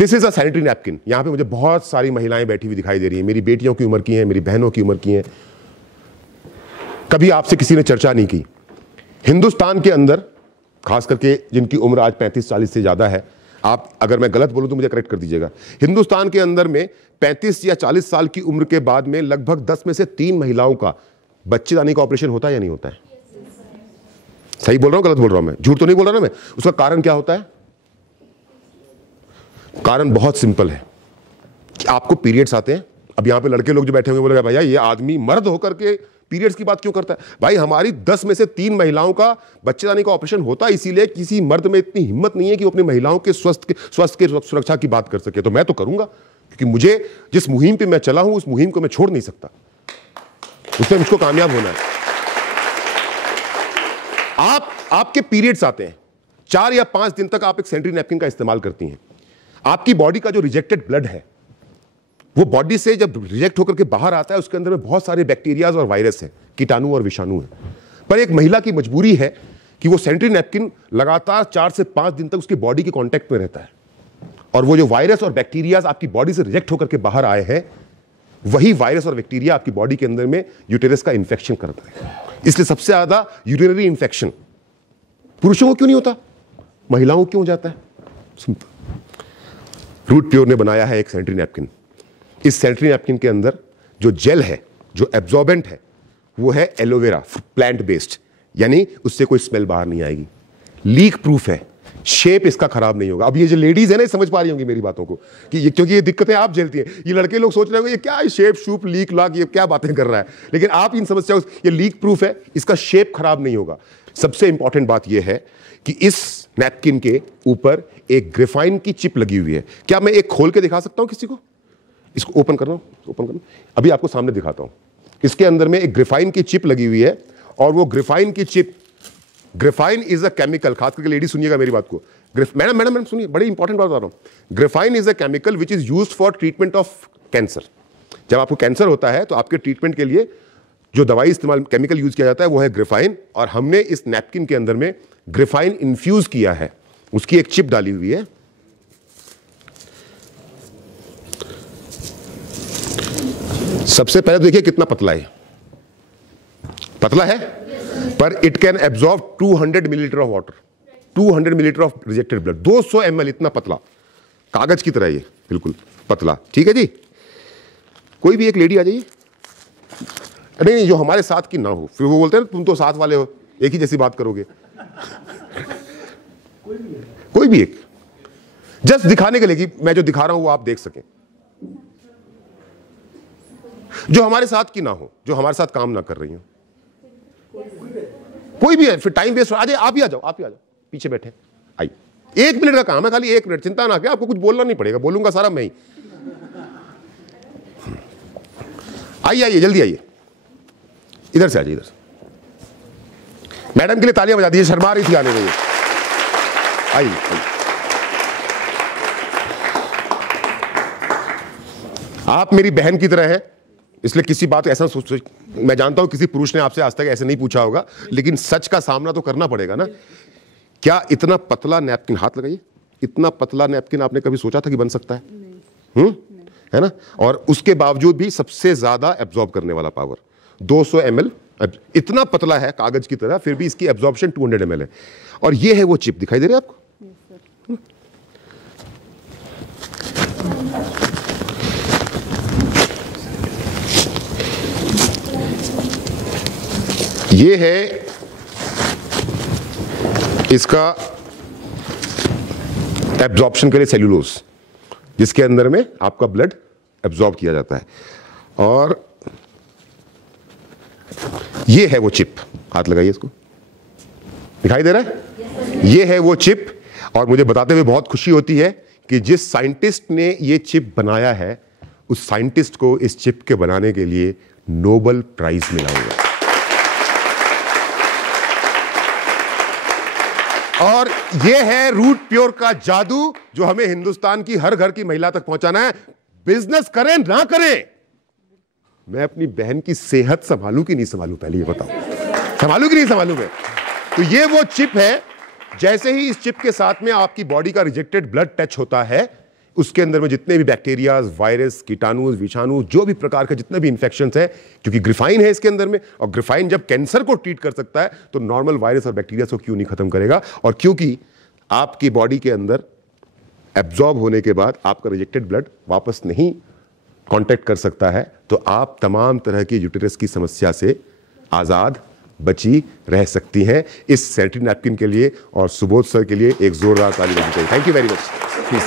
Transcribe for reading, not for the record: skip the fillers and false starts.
This is a sanitary napkin. यहां पे मुझे बहुत सारी महिलाएं बैठी हुई दिखाई दे रही हैं, मेरी बेटियों की उम्र की हैं, मेरी बहनों की उम्र की हैं। कभी आपसे किसी ने चर्चा नहीं की, हिंदुस्तान के अंदर खास करके जिनकी उम्र आज 35-40 से ज्यादा है, आप अगर मैं गलत बोलूं तो मुझे करेक्ट कर दीजिएगा, हिंदुस्तान के अंदर में 35 या 40 साल की उम्र के बाद में लगभग 10 में से 3 महिलाओं का बच्चेदानी का ऑपरेशन होता है या नहीं होता है? सही बोल रहा हूं, गलत बोल रहा हूं मैं? झूठ तो नहीं बोल रहा ना मैं? उसका कारण क्या होता है? कारण बहुत सिंपल है कि आपको पीरियड्स आते हैं। अब यहां पे लड़के लोग जो बैठे हुए बोलेगा भैया ये आदमी मर्द होकर के पीरियड्स की बात क्यों करता है? भाई हमारी 10 में से 3 महिलाओं का बच्चेदानी का ऑपरेशन होता है, इसीलिए किसी मर्द में इतनी हिम्मत नहीं है कि वो अपनी महिलाओं के स्वास्थ्य के सुरक्षा की बात कर सके। तो मैं तो करूंगा, क्योंकि मुझे जिस मुहिम पे मैं चला हूं उस मुहिम को मैं छोड़ नहीं सकता, उसमें मुझको कामयाब होना है। आपके पीरियड्स आते हैं, 4 या 5 दिन तक आप एक सैनिटरी नैपकिन का इस्तेमाल करती हैं। आपकी बॉडी का जो रिजेक्टेड ब्लड है वो बॉडी से जब रिजेक्ट होकर के बाहर आता है, उसके अंदर में बहुत सारे बैक्टीरियाज और वायरस हैं, कीटाणु और विषाणु हैं। पर एक महिला की मजबूरी है कि वो सैनिटरी नैपकिन लगातार 4 से 5 दिन तक उसकी बॉडी के कांटेक्ट में रहता है, और वो जो वायरस और बैक्टीरियाज आपकी बॉडी से रिजेक्ट होकर के बाहर आए हैं, वही वायरस और बैक्टीरिया आपकी बॉडी के अंदर में यूटेरस का इंफेक्शन करता है। इसलिए सबसे ज्यादा यूरिनरी इंफेक्शन पुरुषों को क्यों नहीं होता, महिलाओं को क्यों हो जाता है? सिंपल। रूट प्योर ने बनाया है एक सैनिटरी नैपकिन। इस सैनिटरी नैपकिन के अंदर जो जेल है, जो एब्जॉर्बेंट है, वो है एलोवेरा, प्लांट बेस्ड, यानी उससे कोई स्मेल बाहर नहीं आएगी। लीक प्रूफ है, शेप इसका खराब नहीं होगा। अब ये जो लेडीज है ना, समझ पा रही होंगी मेरी बातों को कि ये, क्योंकि ये दिक्कतें आप झेलती हैं। ये लड़के लोग सोच रहे होंगे ये क्या शेप शूप लीक लाक ये क्या बातें कर रहा है, लेकिन आप इन समस्याओं, ये लीक प्रूफ है, इसका शेप खराब नहीं होगा। सबसे इंपॉर्टेंट बात यह है कि इस नैपकिन के ऊपर एक ग्रेफाइन की चिप लगी हुई है। क्या मैं एक खोल के दिखा सकता हूं किसी को? इसको ओपन कर रहा हूं, ओपन कर रहा हूं, अभी आपको सामने दिखाता हूं। इसके अंदर में एक ग्रेफाइन की चिप लगी हुई है, और वो ग्रेफाइन की chip, graphene is a chemical, खास करके लेडी सुनिएगा मेरी बात को। मैडम सुनिए, बड़ी इंपॉर्टेंट बात बता रहा हूं। Graphene is a chemical which is used for treatment of cancer. जब आपको कैंसर होता है तो आपके ट्रीटमेंट के लिए जो दवाई इस्तेमाल, केमिकल यूज किया जाता है, वो है ग्रेफाइन, और हमने इस नैपकिन के अंदर में ग्रेफाइन इन्फ्यूज किया है, उसकी एक चिप डाली हुई है। सबसे पहले देखिए कितना पतला है, पतला है, पर it can absorb 200 millilitre of water, 200 millilitre of rejected blood, 200 ml, इतना पतला, कागज की तरह ये बिल्कुल पतला। ठीक है जी, कोई भी एक लेडी आ जाइए, नहीं जो हमारे साथ की ना हो, फिर वो बोलते हैं तुम तो साथ वाले हो, एक ही जैसी बात करोगे। कोई भी एक, जस्ट दिखाने के लिए कि मैं जो दिखा रहा हूं वो आप देख सकें। जो हमारे साथ की ना हो, जो हमारे साथ काम ना कर रही हो, कोई भी है, फिर टाइम वेस्ट हो। आ जाए, आप ही आ जाओ, आप ही आ जाओ, पीछे बैठे आइए। 1 मिनट का काम है, खाली 1 मिनट, चिंता ना करें, आपको कुछ बोलना नहीं पड़ेगा, बोलूंगा सारा मैं ही। आइए आइए, जल्दी आइए, इधर से आ जाइए, इधर से। मैडम के लिए तालियां बजा दीजिए, शर्मा रही थी आने में। आइए, आप मेरी बहन की तरह हैं, इसलिए किसी बात ऐसा सोच, मैं जानता हूं किसी पुरुष ने आपसे आज तक ऐसे नहीं पूछा होगा, लेकिन सच का सामना तो करना पड़ेगा ना। क्या इतना पतला नैपकिन, हाथ लगाइए, इतना पतला नैपकिन आपने कभी सोचा था कि बन सकता है? है ना? और उसके बावजूद भी सबसे ज्यादा एब्जॉर्ब करने वाला पावर 200 ml, इतना पतला है कागज की तरह, फिर भी इसकी एब्जॉर्प्शन 200 ml है। और ये है वो चिप, दिखाई दे रही है आपको? ये है इसका एब्जॉर्प्शन के लिए सेल्यूलोज, जिसके अंदर में आपका ब्लड एब्जॉर्ब किया जाता है। और ये है वो चिप, हाथ लगाइए इसको, दिखाई दे रहा है? ये है वो चिप। और मुझे बताते हुए बहुत खुशी होती है कि जिस साइंटिस्ट ने ये चिप बनाया है, उस साइंटिस्ट को इस चिप के बनाने के लिए नोबेल प्राइज मिला हुआ है। और ये है रूट प्योर का जादू, जो हमें हिंदुस्तान की हर घर की महिला तक पहुंचाना है। बिजनेस करें ना करें, मैं अपनी बहन की सेहत संभालू कि नहीं संभालू, पहले ये बताओ, संभालू कि नहीं संभालू मैं? तो ये वो चिप है, जैसे ही इस चिप के साथ में आपकी बॉडी का रिजेक्टेड ब्लड टच होता है, उसके अंदर में जितने भी बैक्टीरियाज, वायरस, कीटाणु, विषाणु, जो भी प्रकार के जितने भी इंफेक्शंस हैं, क्योंकि ग्रिफाइन है इसके अंदर में, और ग्रिफाइन जब कैंसर को ट्रीट कर सकता है तो नॉर्मल वायरस और बैक्टीरिया को क्यों नहीं खत्म करेगा। और क्योंकि आपकी बॉडी के अंदर एब्जॉर्ब होने के बाद आपका रिजेक्टेड ब्लड वापस नहीं कांटेक्ट कर सकता है, तो आप तमाम तरह की यूटेरस की समस्या से आजाद बची रह सकती हैं। इस सैनिटरी नैपकिन के लिए और सुबोध सर के लिए एक जोरदार ताली बजानी चाहिए। Thank you very much. Please.